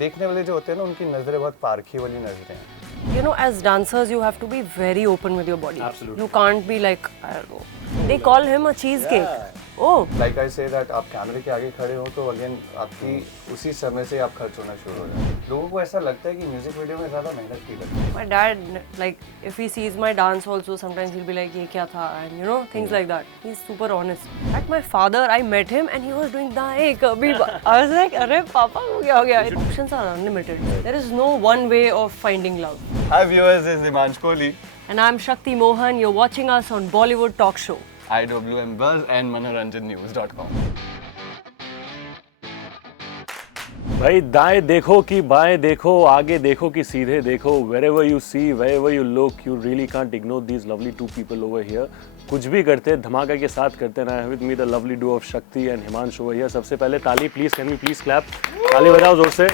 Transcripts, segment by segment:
देखने वाले जो होते हैं ना उनकी नजरें बहुत पारखी वाली नजरें हैं. You know, as dancers, you have to be very open with your body. Absolutely. You can't be like, I don't know. They call him a cheesecake. Yeah. Oh. Like I say that आप कैमरे के आगे खड़े हो तो again आपकी उसी समय से आप खर्च होना शुरू हो जाते हैं. लोगों को ऐसा लगता है कि म्यूजिक वीडियो में ज़्यादा मेहनत की लगती है. My dad, like, if he sees my dance also, sometimes he'll be like, ये क्या था? And you know, things like that. He's super honest. Like my father, I met him and he was doing Daayein Baayein. I was like, अरे पापा वो क्या हो गया? Options are unlimited. There is no one way of finding love. Hi viewers, this is Himansh Kohli. And I'm Shakti Mohan. You're watching us on Bollywood Talk Show. IWMBuzz and ManoranjanNews.com. भाई दाएं देखो कि बाएं देखो, आगे देखो कि सीधे देखो, wherever you see, wherever you look, you really can't ignore these lovely two people over here. कुछ भी करते धमाका के साथ करते ना. With me the lovely duo of Shakti and Himansh over here. सबसे पहले ताली please, can we please clap? ताली बजाओ जोर से.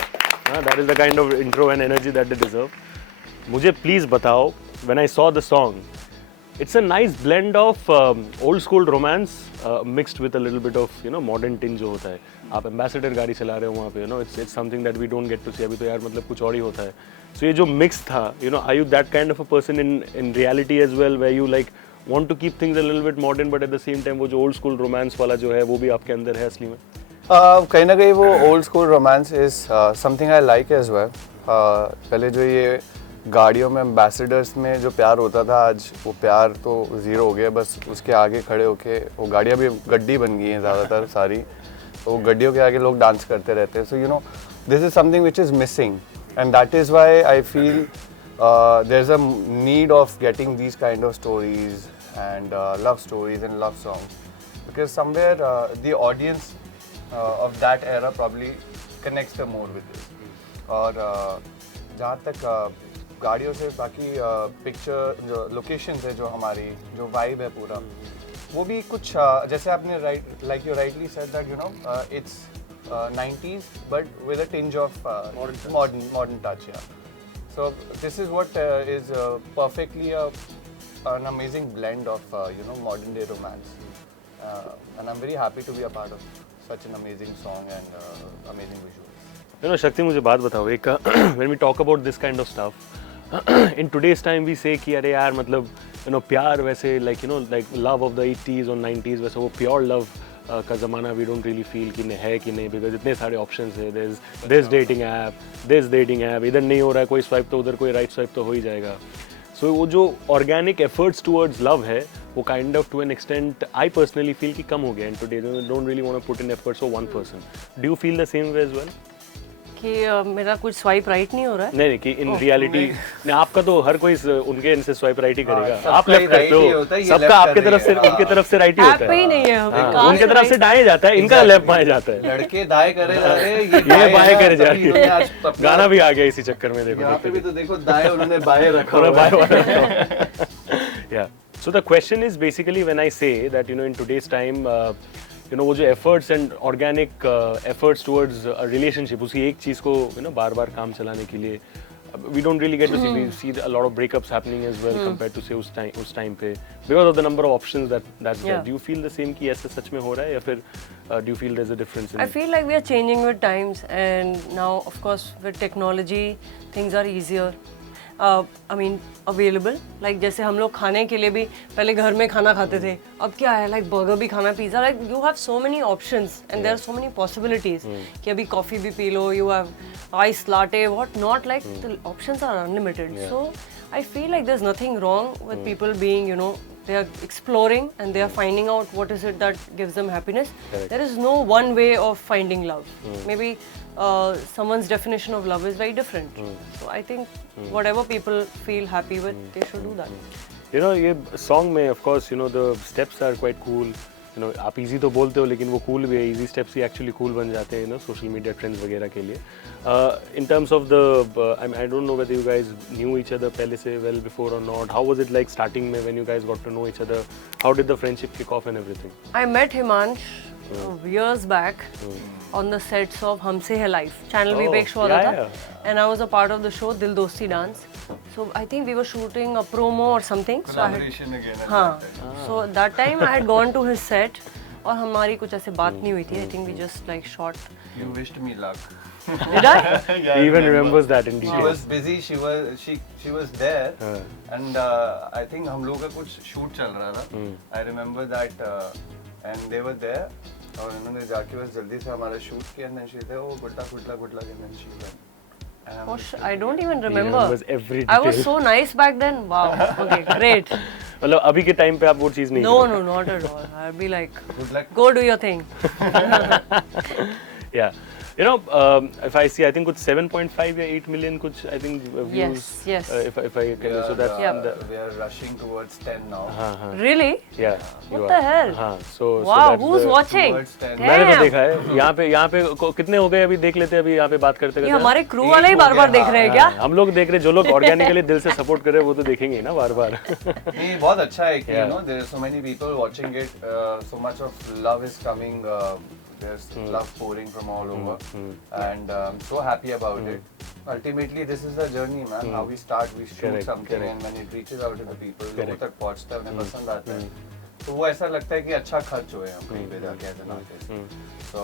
That is the kind of intro and energy that they deserve. मुझे please बताओ, when I saw the song, it's a nice blend of old school romance mixed with a little bit of modern tinge जो होता है. आप ambassador गाड़ी चला रहे हो वहाँ पे, it's something that we don't get to see. अभी तो यार मतलब कुछ और ही होता है. So ये जो mix था, are you that kind of a person in reality as well, where you like want to keep things a little bit modern, but at the same time वो जो old school romance वाला जो है वो भी आपके अंदर है असली में? कहीं ना कहीं वो old school romance is something I like as well. पहले जो ये गाड़ियों में एम्बेसडर्स में जो प्यार होता था, आज वो प्यार तो ज़ीरो हो गया. बस उसके आगे खड़े होके वो गाड़ियाँ भी गड्डी बन गई हैं ज़्यादातर सारी, तो वो गड्डियों के आगे लोग डांस करते रहते हैं. So this is something which is missing and that is why I feel there is a need of getting these kind of stories and love stories and love songs, because somewhere the audience of that era probably connects the more with this. और जहाँ तक गाड़ियों से बाकी picture जो locations है, जो हमारी जो वाइब है पूरा, वो भी कुछ जैसे आपने like you rightly said that it's 90s but with a tinge of modern touch. या so this is what is perfectly an amazing blend of modern day romance, and I'm very happy to be a part of such an amazing song and amazing visuals. Shakti, मुझे बात बताओ एक when we talk about this kind of stuff, in today's time we say कि अरे यार मतलब प्यार वैसे like love of the 80s और 90s वैसे वो pure love का ज़माना we don't really feel कि है कि नहीं, because इतने सारे options है. there's dating app, इधर नहीं हो रहा है कोई swipe तो उधर कोई right swipe तो हो ही जाएगा. So वो जो organic efforts towards love है वो kind of to an extent I personally feel कि कम हो गया. And today don't really want to put in efforts for one person. Do you feel the same way as well? कि मेरा कुछ swipe right नहीं हो रहा है? नहीं कि इन रियलिटी नहीं, आपका तो हर कोई उनके इनसे स्वाइप राइट ही करेगा. आप लेफ्ट करते हो, सबका आपके तरफ से उनके तरफ से राइट ही होता है. ही नहीं है, उनके तरफ से दाएं जाता है, इनका लेफ्ट बाएं जाता है. लड़के दाएं करे जा रहे हैं, ये बाएं करे जा रही है. गाना भी आ गया इसी चक्कर में. देखो यहाँ पे भी तो देखो दाएं उन्होंने बाएं रखा है. Yeah. So the question is basically when I say that in today's time वो जो efforts and organic efforts towards a relationship, उसी एक चीज़ को बार-बार काम चलाने के लिए we don't really get to see. We see a lot of breakups happening as well compared to say उस time पे, because of the number of options that's there. Do you feel the same कि ऐसा सच में हो रहा है, या फिर do you feel there's a difference in I feel like we are changing with times, and now of course with technology things are easier. I mean available, like जैसे हम लोग खाने के लिए भी पहले घर में खाना खाते थे, अब क्या है like burger भी खाना, pizza, like you have so many options and there are so many possibilities कि अभी coffee भी P low, you have iced latte, what not, like the options are unlimited. So I feel like there's nothing wrong with people being they are exploring and they are finding out what is it that gives them happiness. Correct. There is no one way of finding love. Maybe someone's definition of love is very different. So I think whatever people feel happy with, they should do that. ये song में of course the steps are quite cool. आप easy तो बोलते हो लेकिन वो cool भी है. easy steps ही actually cool बन जाते हैं social media trends वगैरह के लिए. In terms of the I don't know whether you guys knew each other पहले से well before or not. How was it like starting में when you guys got to know each other? How did the friendship kick off and everything? I met Himansh years back on the sets of हमसे है life channel भी पे एक show आता था, and I was a part of the show दिल दोस्ती dance. So I think we were shooting a promo or something. Collaboration again. हाँ. So that time I had gone to his set और हमारी कुछ ऐसे बात नहीं हुई थी. I think we just like shot. You wished me luck. Did I? Yeah, He even I remember. remembers that in She detail. was busy. She was there, and I think हम लोग का कुछ shoot चल रहा था. I remember that, and they were there. और उन्होंने जाके बस जल्दी से हमारा shoot किया, and then she said, oh good luck, and then she went. And I'm Oh, like, I don't even He remember. remembers every I was detail. so nice back then. Wow. Okay, great. मतलब अभी के time पे आप वो चीज नहीं No, करते. no, not at all. I'd be like, good luck. go do your thing. Yeah. You know, if I see, I think कुछ 7.5 या 8 million कुछ I think views. Yes. If I can, so that's We are rushing towards 10 now. हाँ. Really? Yeah. you What are. the hell? हाँ. So Wow, that's who's the- watching? towards 10. मैंने तो Damn. देखा है. यहाँ पे कितने हो गए अभी देख लेते हैं अभी यहाँ पे बात करते ये करते. हमारे क्रू वाले ही बार बार देख रहे हैं क्या? हम लोग देख रहे हैं, जो लोग ऑर्गेनिकली दिल से सपोर्ट कर रहे हैं वो तो देखेंगे ही ना बार बार. नहीं बहुत अच्छा है कि Yeah. you know there are so many people watching it, so much of love is coming, there's love pouring from all over, and I'm so happy about it. Ultimately this is the journey, man. How we start, we shoot Correct, something, correct. and when it reaches out to the people, लोगों Correct. तक पहुंचता है, उन्हें पसंद आता है, तो वो ऐसा लगता है कि अच्छा खर्च हुए हम कहीं पे जाके as an artist. So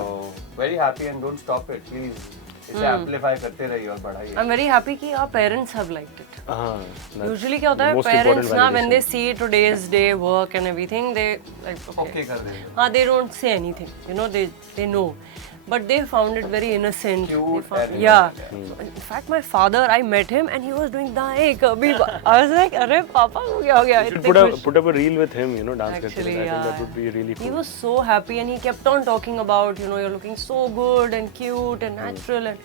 very happy, and don't stop it, please. इसे amplify करते रहिए और बढ़ाइए. I'm very happy कि our parents have liked it. हाँ. Usually क्या होता है, most important parents ना when validation. they see today's day work and everything, they like Okay कर देंगे. हाँ, they don't say anything. You know, they know. But they found it very innocent. Cute They found, and yeah. innocent, So, in fact, my father, I met him and he was doing Daayein Baayein. I was like, अरे पापा को क्या हो गया? You should इतने खुश. put up a reel with him, you know, dance करते Actually, हुए. I think yeah. that would be really He cool. was so happy and he kept on talking about, you know, you're looking so good and cute and natural. And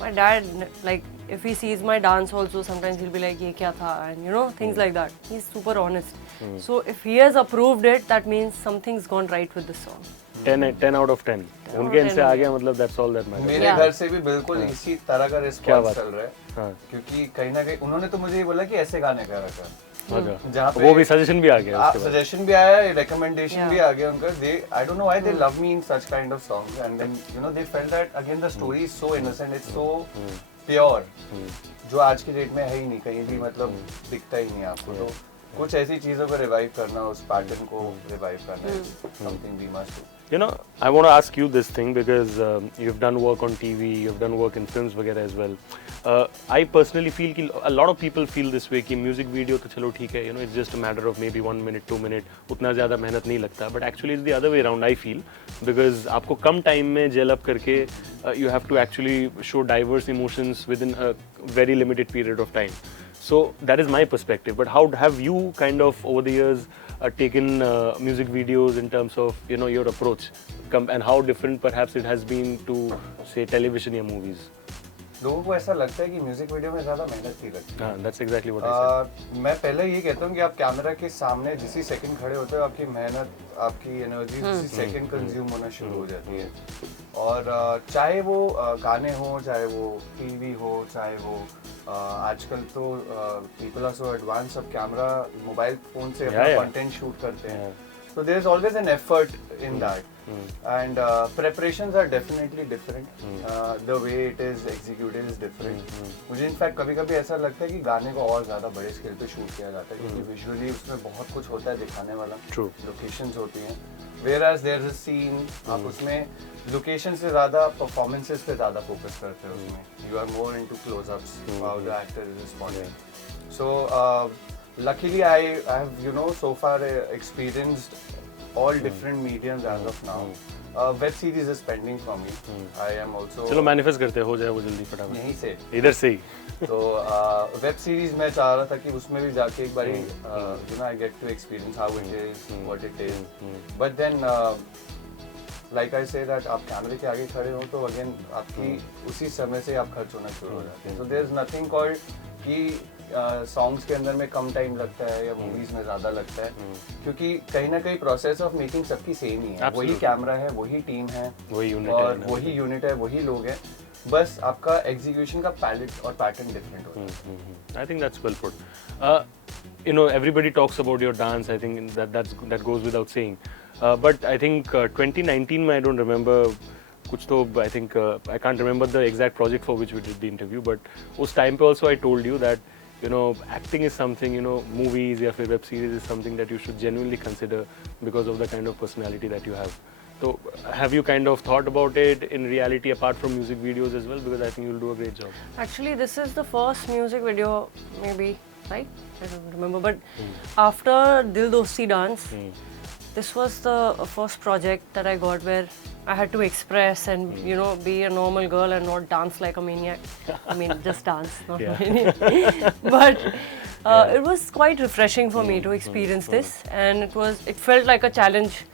my dad, like, if he sees my dance also, sometimes he'll be like, ये क्या था? And you know, things like that. He's super honest. So if he has approved it, that means something's gone right with the song. 10 out of 10. उनके इनसे आ गया मतलब that's all that matters. मेरे Yeah. घर से भी बिल्कुल इसी तरह का क्या रिस्पॉन्स बात? चल रहा है, हाँ. क्योंकि कहीं ना कहीं उन्होंने तो मुझे ये बोला कि ऐसे गाने का रखा, अच्छा. जहाँ पे वो भी सजेशन भी आ गया आप उसके बाद. सजेशन भी आया, रिकमेंडेशन Yeah. भी आ गया उनका. They, I don't know why they love me in such kind of songs, and then you know they felt that again the story is so innocent, it's so pure, जो आज की date में है ही नहीं, कहीं भी मतलब दिखता ही नहीं है आपको. तो कुछ ऐसी चीजों को रिवाइव करना, उस पैटर्न को रिवाइव करना, something we must do. You know, I want to ask you this thing because you've done work on TV, you've done work in films वगैरह as well. I personally feel कि a lot of people feel this way कि music video तो चलो ठीक है, you know, it's just a matter of maybe 1 minute, 2 minute, उतना ज़्यादा मेहनत नहीं लगता. But actually it's the other way around, I feel, because आपको कम time में gel up करके you have to actually show diverse emotions within a very limited period of time. So that is my perspective. But how have you kind of over the years taken music videos in terms of, you know, your approach, and how different perhaps it has been to say television या movies? लोगों को ऐसा लगता है कि music video में ज्यादा मेहनत नहीं लगती. हाँ, that's exactly what I said. मैं पहले ये कहता हूँ कि आप कैमरा के सामने जिस सेकंड खड़े होते हो, आपकी मेहनत, आपकी एनर्जी उसी सेकंड कंज्यूम होना शुरू हो जाती है. और चाहे वो गाने हो, चाहे वो टीवी हो, चाहे वो आजकल तो पीपल आर सो एडवांस, अब कैमरा मोबाइल फोन से अपना yeah. कंटेंट शूट करते हैं. So there is always an effort in that, and preparations are definitely different. The way it is executed is different. मुझे इनफैक्ट कभी-कभी ऐसा लगता है कि गाने को और ज़्यादा बड़े स्केल पे शूट किया जाता है, क्योंकि विजुअली उसमें बहुत कुछ होता है दिखाने वाला. True. Locations होती हैं. Whereas there is a scene, आप उसमें लोकेशन से ज़्यादा परफॉर्मेंसेस पे ज़्यादा फोकस करते हो उसमें. You are more into close-ups, how the actor is responding. So luckily I have, you know, so far experienced all different mediums as of now. Web series is pending for me. I am also चलो manifest करते हो जाए वो जल्दी फटाफट. यहीं से. इधर से ही. तो वेब सीरीज मैं चाह रहा था कि उसमें भी जाके एक बारी you know I get to experience how it is, what it is. But then like I say that आप कैमरे के आगे खड़े हो तो अगेन आपकी उसी समय से आप खर्च होना शुरू हो जाते हैं. So there is nothing called कि सॉन्ग्स के अंदर में कम टाइम लगता है या मूवीज में ज्यादा लगता है, क्योंकि कहीं ना कहीं प्रोसेस ऑफ मेकिंग सबकी सेम ही है. वही कैमरा है, वही टीम है, वही यूनिट और है, वही यूनिट है, वही लोग हैं, बस आपका एग्जीक्यूशन का पैलेट और पैटर्न डिफरेंट होता है. I think that's well put. You know, everybody talks about your dance. I think that goes without saying. But I think 2019 में I don't remember कुछ तो I think I can't remember the exact project for which we did the interview. But उस time पे also I told you that, you know, acting is something, you know, movies या फिर web series is something that you should genuinely consider because of the kind of personality that you have. So have you kind of thought about it in reality apart from music videos as well? Because I think you'll do a great job. Actually, this is the first music video, maybe, right? I don't remember, but after Dil Dosti Dance, this was the first project that I got where I had to express and be a normal girl and not dance like a maniac. I mean, just dance, not maniac. But it was quite refreshing for me to experience this, and it felt like a challenge.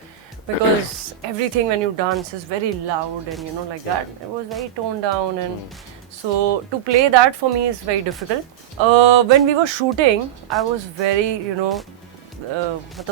Because everything when you dance is very loud and like that. It was very toned down, and so to play that for me is very difficult. When we were shooting, I was very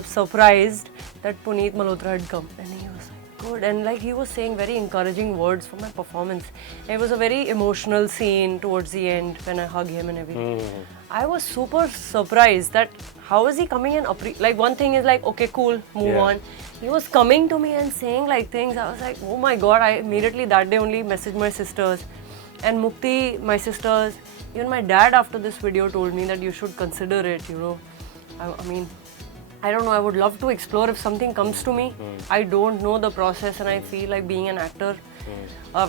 surprised that Puneet Malhotra had come, and he was like good, and like he was saying very encouraging words for my performance. It was a very emotional scene towards the end when I hug him and everything. I was super surprised that how is he coming and like one thing is like okay cool move on. He was coming to me and saying like things. I was like, oh my god! I immediately that day only messaged my sisters, and Mukti, my sisters, even my dad after this video told me that you should consider it. I mean, I don't know. I would love to explore if something comes to me. I don't know the process, and I feel like being an actor.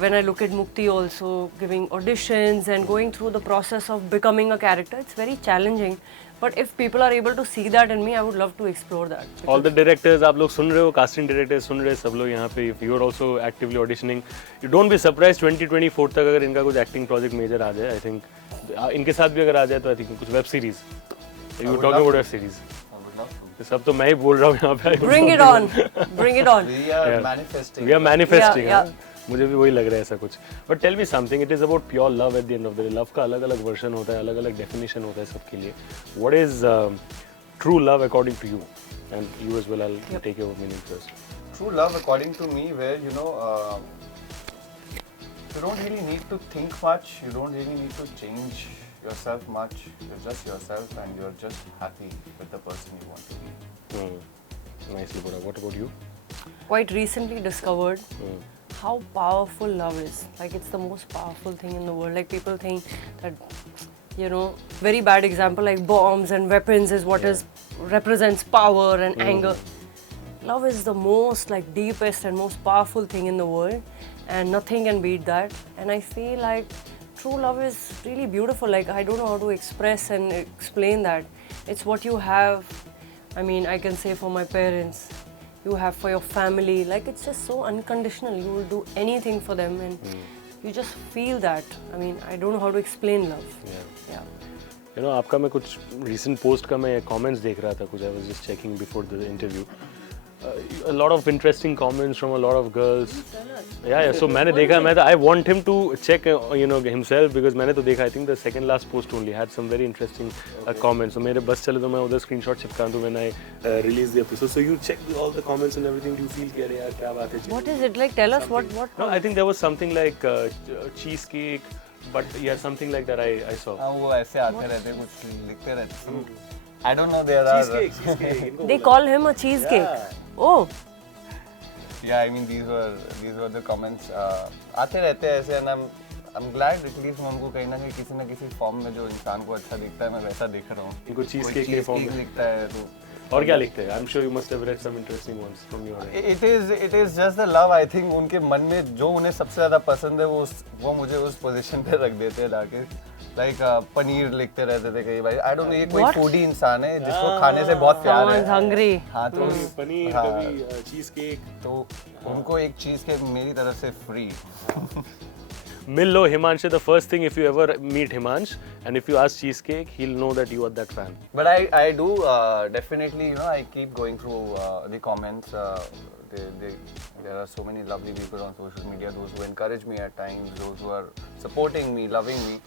When I look at Mukti also giving auditions and going through the process of becoming a character, it's very challenging. But if people are able to see that in me, I would love to explore that. All the directors, आप लोग सुन रहे हो, casting directors सुन रहे हैं, सब लोग यहाँ पे. If you are also actively auditioning, you don't be surprised 2024 तक अगर इनका कुछ acting project major आ जाए. I think इनके साथ भी अगर आ जाए तो I think कुछ web series. You were talking about web series. सब तो मैं ही बोल रहा हूँ यहाँ पे. Bring it on, bring it on. We are manifesting. We are manifesting. Yeah. मुझे भी वही लग रहा है ऐसा कुछ. But tell me something. It is about pure love at the end of the day. Love का अलग-अलग version होता है, अलग-अलग definition होता है सबके लिए. What is true love according to you? And you as well. I'll take your opinion first. True love according to me, where you don't really need to think much. You don't really need to change yourself much. You're just yourself, and you're just happy with the person you want to be. Nicely put. What about you? Quite recently discovered how powerful love is. Like it's the most powerful thing in the world. Like people think that, very bad example like bombs and weapons is what represents power and anger. Love is the most like deepest and most powerful thing in the world, and nothing can beat that. And I feel like true love is really beautiful. Like I don't know how to express and explain that. It's what you have. I mean, I can say for my parents, you have for your family. Like it's just so unconditional. You will do anything for them, and you just feel that. I mean, I don't know how to explain love. Yeah. आपका मैं कुछ recent post का मैं comments देख रहा था कुछ. I was just checking before the interview. A lot of interesting comments from a lot of girls. Yeah. So मैंने देखा, I want him to check, himself, because मैंने तो देखा. I think the second last post only had some very interesting comments. So मेरे बस चले तो मैं उधर screenshot चिपका दूँ when I release the episode. So you checked all the comments and everything. Do you feel कि अरे यार क्या बात है? What is it like? Tell us what. No, I think there was something like cheesecake, but yeah, something like that I saw. हाँ वो ऐसे आते रहते कुछ लिखते रहते. I don't know, there are cheesecake. They call him a cheesecake. Yeah. Oh. Yeah, I mean these were the comments. आते रहते हैं ऐसे, and I'm glad at least मैं उनको कहीं ना कहीं किसी न किसी फॉर्म में जो इंसान को अच्छा दिखता है मैं वैसा देख रहा हूँ. इनको cheesecake के फॉर्म में लिखता है तो. और क्या लिखते हैं? I'm sure you must have read some interesting ones from your end. It is just the love. I think उनके मन में जो उन्हें सबसे ज़्यादा पसंद है वो मुझे उस पोजीशन पे रख देते हैं लाके. Like पनीर लिखते रहते थे कई बार. I don't know, ये कोई फूडी इंसान है जिसको खाने से बहुत प्यार है. Someone's hungry. हाँ तो पनीर कभी चीज केक. तो उनको एक चीज केक मेरी तरफ से free. Mill low Himansh. The first thing, if you ever meet Himansh and if you ask cheesecake, he'll know that you are that fan. But I do definitely, I keep going through the comments. There are so many lovely people on social media, those who encourage me at times, those who are supporting me, loving me.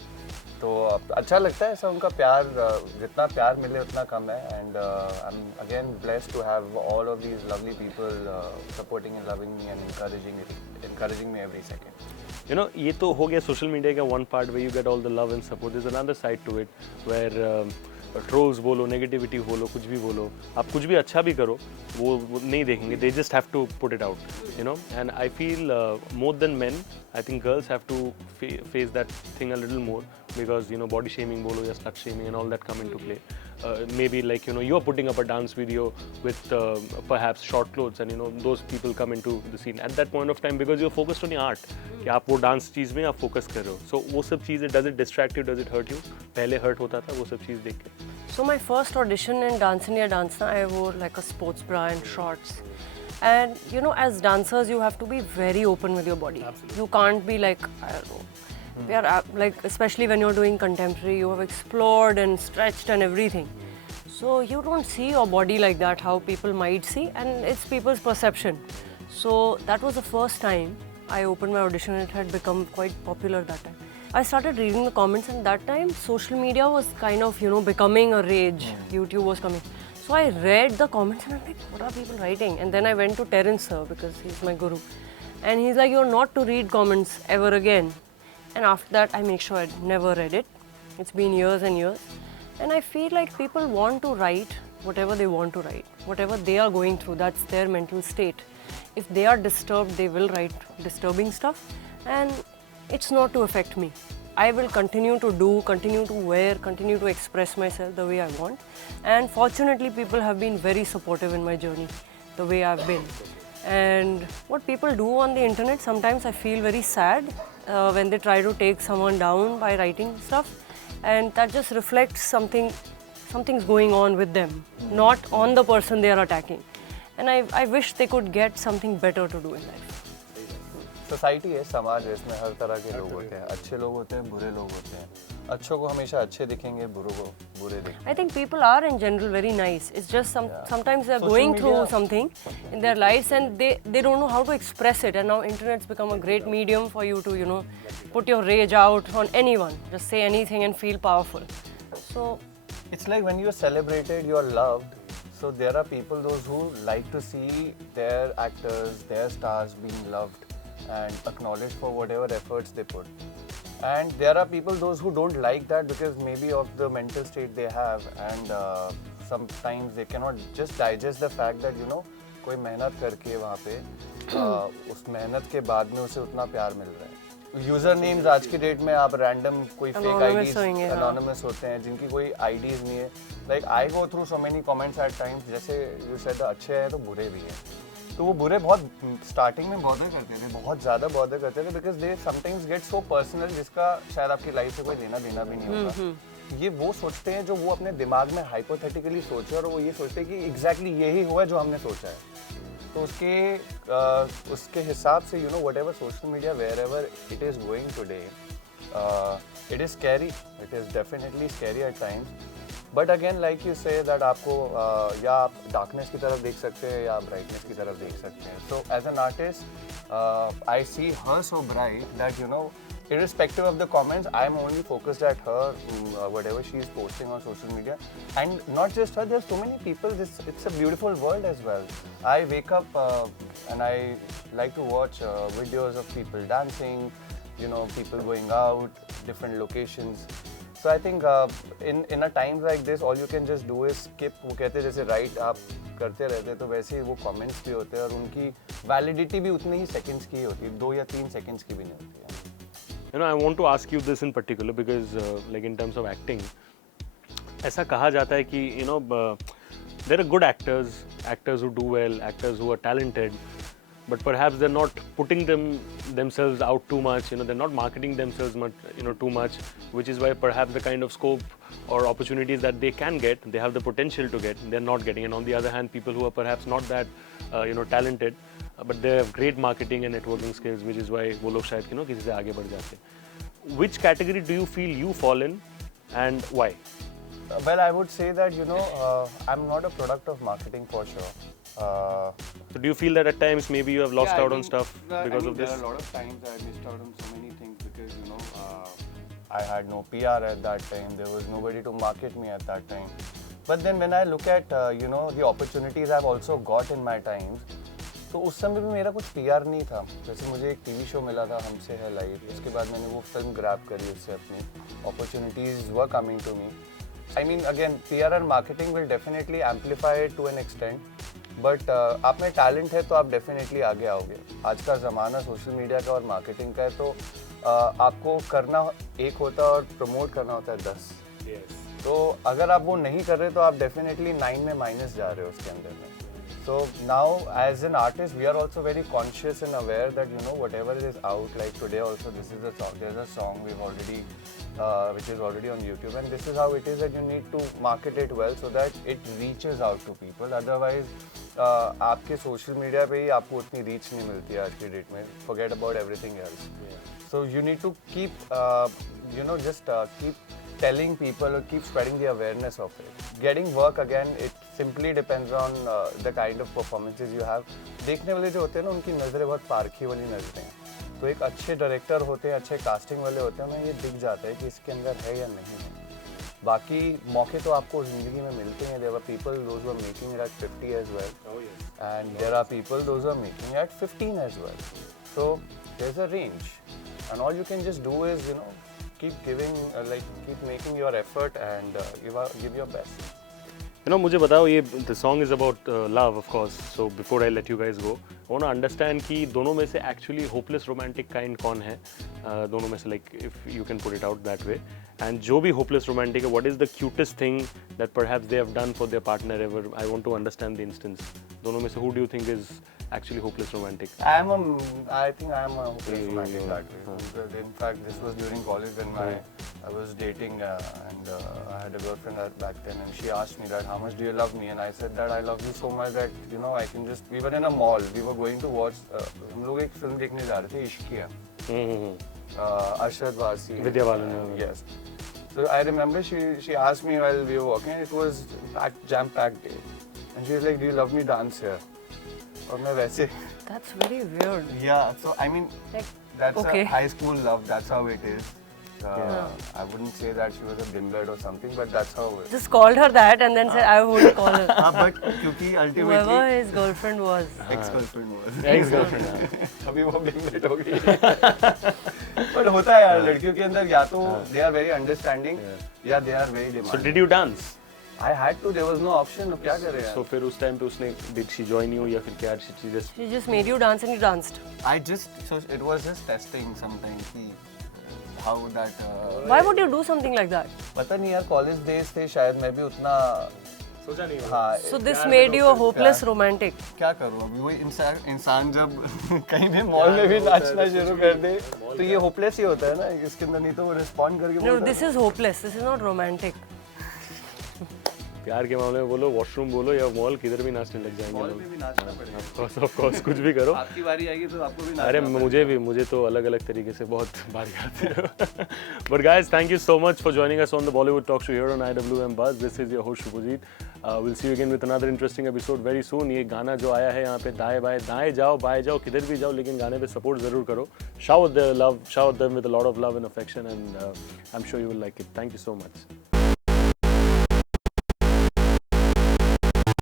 तो अच्छा लगता है ऐसा उनका प्यार. जितना प्यार मिले उतना कम है. And I'm again blessed to have all of these lovely people supporting and loving me and encouraging me every second. ये तो हो गया सोशल मीडिया का one part where you get all the love and support. There's another side to it where trolls बोलो, negativity बोलो, कुछ भी बोलो, आप कुछ भी अच्छा भी करो वो नहीं देखेंगे. They just have to put it out, and I feel more than men I think girls have to face that thing a little more, because body shaming bolo ya slut shaming and all that come into play. maybe like you are putting up a dance video with perhaps short clothes, and those people come into the scene at that point of time because you're focused on your art कि आप वो dance चीज़ में आप focus कर रहे हो. So वो सब चीज़ें, does it distract you, does it hurt you? पहले hurt होता था वो सब चीज़ देख के. So my first audition in Dance India Dance Na, I wore like a sports bra and shorts. And as dancers, you have to be very open with your body. Absolutely. You can't be like, I don't know. We are like, especially when you're doing contemporary, you have explored and stretched and everything. So you don't see your body like that, how people might see, and it's people's perception. So that was the first time I opened my audition, and it had become quite popular that time. I started reading the comments, and that time social media was kind of, becoming a rage. YouTube was coming. So I read the comments and I'm like, what are people writing? And then I went to Terence sir because he's my guru. And he's like, you're not to read comments ever again. And after that, I make sure I never read it. It's been years and years. And I feel like people want to write whatever they want to write. Whatever they are going through, that's their mental state. If they are disturbed, they will write disturbing stuff. And it's not to affect me. I will continue to do, continue to wear, continue to express myself the way I want. And fortunately, people have been very supportive in my journey, the way I've been. And what people do on the internet, sometimes I feel very sad when they try to take someone down by writing stuff. And that just reflects something's going on with them, not on the person they are attacking. And I wish they could get something better to do in life. Society है, समाज है, इसमें हर तरह के लोग होते हैं. अच्छे लोग होते हैं, बुरे लोग होते हैं. अच्छों को हमेशा अच्छे दिखेंगे, बुरों को बुरे दिखेंगे. I think people are in general very nice. It's just sometimes they're going through something in their lives and they don't know how to express it. And now internet's become a great medium for you to put your rage out on anyone. Just say anything and feel powerful. So it's like when you're celebrated, you're loved. So there are people those who like to see their actors, their stars being loved and acknowledged for whatever efforts they put. And there are people those who don't like that because maybe of the mental state they have, and sometimes they cannot just digest the fact that कोई मेहनत करके वहाँ पे उस मेहनत के बाद में उसे उतना प्यार मिल रहा है. यूजर नेम्स आज की डेट में आप रैंडम कोई फेक आईडीज एनोनिमस होते हैं जिनकी कोई आईडीज नहीं है. Like I go through so many comments at times, जैसे यू सेड अच्छे हैं तो बुरे भी हैं. तो वो बुरे बहुत स्टार्टिंग में बॉदर करते थे, बहुत ज़्यादा बॉदर करते थे because they sometimes get so personal जिसका शायद आपकी लाइफ से कोई लेना देना भी नहीं होगा. ये वो सोचते हैं जो वो अपने दिमाग में हाइपोथेटिकली सोचे और वो ये सोचते हैं कि एग्जैक्टली यही हुआ जो हमने सोचा है. तो उसके हिसाब से whatever social media wherever it is going today, it is scary, it is definitely scary at times. But again like you say that आपको या आप डार्कनेस की तरफ देख सकते हैं या ब्राइटनेस की तरफ देख सकते हैं. So as an artist I see her so bright that irrespective of the comments, I am only focused at her, whatever she is posting on social media. And not just her, there's so many people, it's a beautiful world as well. I wake up and I like to watch videos of people dancing, people going out, different locations. So I think in a time like this, all you can just do is skip. वो कहते हैं जैसे right आप करते रहते हैं तो वैसे ही वो कमेंट्स भी होते हैं और उनकी वैलिडिटी भी उतनी ही सेकंड्स की ही होती है, 2 या 3 सेकंड्स की भी नहीं होती है. I want to ask you this in particular because like in terms of acting, ऐसा कहा जाता है कि there are good actors who do well, actors who are talented, but perhaps they're not putting themselves out too much. They're not marketing themselves much, too much, which is why perhaps the kind of scope or opportunities that they can get, they have the potential to get, they're not getting. And on the other hand, people who are perhaps not that talented, but they have great marketing and networking skills, which is why वो लोग शायद किसी से आगे बढ़ जाते हैं. Which category do you feel you fall in, and why? Well, I would say that I'm not a product of marketing for sure. So do you feel that at times maybe you have lost out on stuff because of this? There are a lot of times I missed out on so many things because I had no PR at that time. There was nobody to market me at that time. But then when I look at the opportunities I've also got in my times, तो उस समय भी मेरा कुछ PR नहीं था. जैसे मुझे एक टीवी शो मिला था हमसे है लाइव, उसके बाद मैंने वो फिल्म ग्रैब करी, उससे अपनी opportunities were coming to me. I mean again PR and marketing will definitely amplify it to an extent, but आप में टैलेंट है तो आप डेफिनेटली आगे आओगे. आज का ज़माना सोशल मीडिया का और मार्केटिंग का है, तो आपको करना एक होता है और प्रमोट करना होता है 10. तो अगर आप वो नहीं कर रहे तो आप डेफिनेटली 9 में माइनस जा रहे हो उसके अंदर में. So now as an artist we are also very conscious and aware that you know whatever is out, like today also this is a song, there's a song we've already which is already on YouTube, and this is how it is that you need to market it well so that it reaches out to people. Otherwise आपके social media पे ही आपको उतनी reach नहीं मिलती है आज की date में. Forget about everything else. So you need to keep you know just keep telling people or keep spreading the awareness of it. Getting work again, it simply depends on the kind of performances you have. देखने वाले जो होते हैं ना उनकी नज़रें बहुत पारखी वाली नज़रें हैं. तो एक अच्छे डायरेक्टर होते हैं, अच्छे कास्टिंग वाले होते हैं, उन्हें ये दिख जाता है कि इसके अंदर है या नहीं है. बाकी मौके तो आपको ज़िंदगी में मिलते हैं. There are people those who are making it at 50 as well. Oh, yes. And there are people those who are making it at 15 as well. So there's a range. And all you can just do is, you know, keep giving, keep making your effort and give your best. You know, मुझे बताओ ये the song is about love of course. So before I let you guys go, I want to understand कि दोनों में से actually hopeless romantic kind कौन है? दोनों में से like if you can put it out that way. And जो भी hopeless romantic है, what is the cutest thing that perhaps they have done for their partner ever? I want to understand the instance. दोनों में से who do you think is actually hopeless romantic? I think I am a hopeless romantic that way. In fact, this was during college when I was dating and I had a girlfriend back then, and she asked me that how much do you love me, and I said that I love you so much that you know I can just. We were in a mall. We were going to watch. हम लोग एक film देखने जा रहे थे, Ishqiya. Arshad Wasi. Vidya Balan. Yes. So I remember she asked me while we were walking. It was jam-packed day, and she was like, "Do you love me? Dance here." और मैं वैसे. That's very weird. Yeah. So I mean, that's okay. a high school love. That's how it is. I wouldn't say that she was a bimbad or something, but that's how it is. Just called her that and then said I wouldn't call her. But क्योंकि ultimately Whoever his girlfriend was. ex-girlfriend अभी वो bimbad हो गई. But होता है यार लड़कियों के अंदर या तो they are very understanding या they are very demanding. So did you dance? I had to. There was no option. अब क्या करे यार? So फिर उस टाइम पे उसने did she join you या फिर क्या? She just made you dance and you danced. So it was just testing something कि how that. Why would you do something like that? पता नहीं यार कॉलेज डेज थे शायद मैं भी उतना सोचा नहीं. हाँ. So this made you a hopeless romantic. क्या करूँ अभी वही इंसान जब कहीं भी मॉल में भी नाचना शुरू कर दे तो ये होपलेस ही होता है ना इसके अंदर. नहीं तो वो रिस्पॉन्ड करके. No, this is hopeless. This is not romantic. प्यार के मामले में बोलो वॉशरूम बोलो या मॉल किधर भी नाचने लग जाएंगे. मॉल में भी नाचना पड़ेगा. ऑफ कोर्स कुछ भी करो. आपकी बारी आएगी तो आपको भी नाचना. अरे मुझे तो अलग-अलग तरीके से बहुत बारी आती है. But guys, thank you so much for joining us on the Bollywood Talk Show here on IWMBuzz. This is your host Shubhajit. We'll see you again with another interesting episode very soon. ये गाना जो आया है यहाँ पे दाएं जाओ बाएं जाओ किधर भी जाओ लेकिन गाने पे सपोर्ट जरूर करो. Shower them with a lot of love and affection, and I'm sure you will like it. Thank you so much.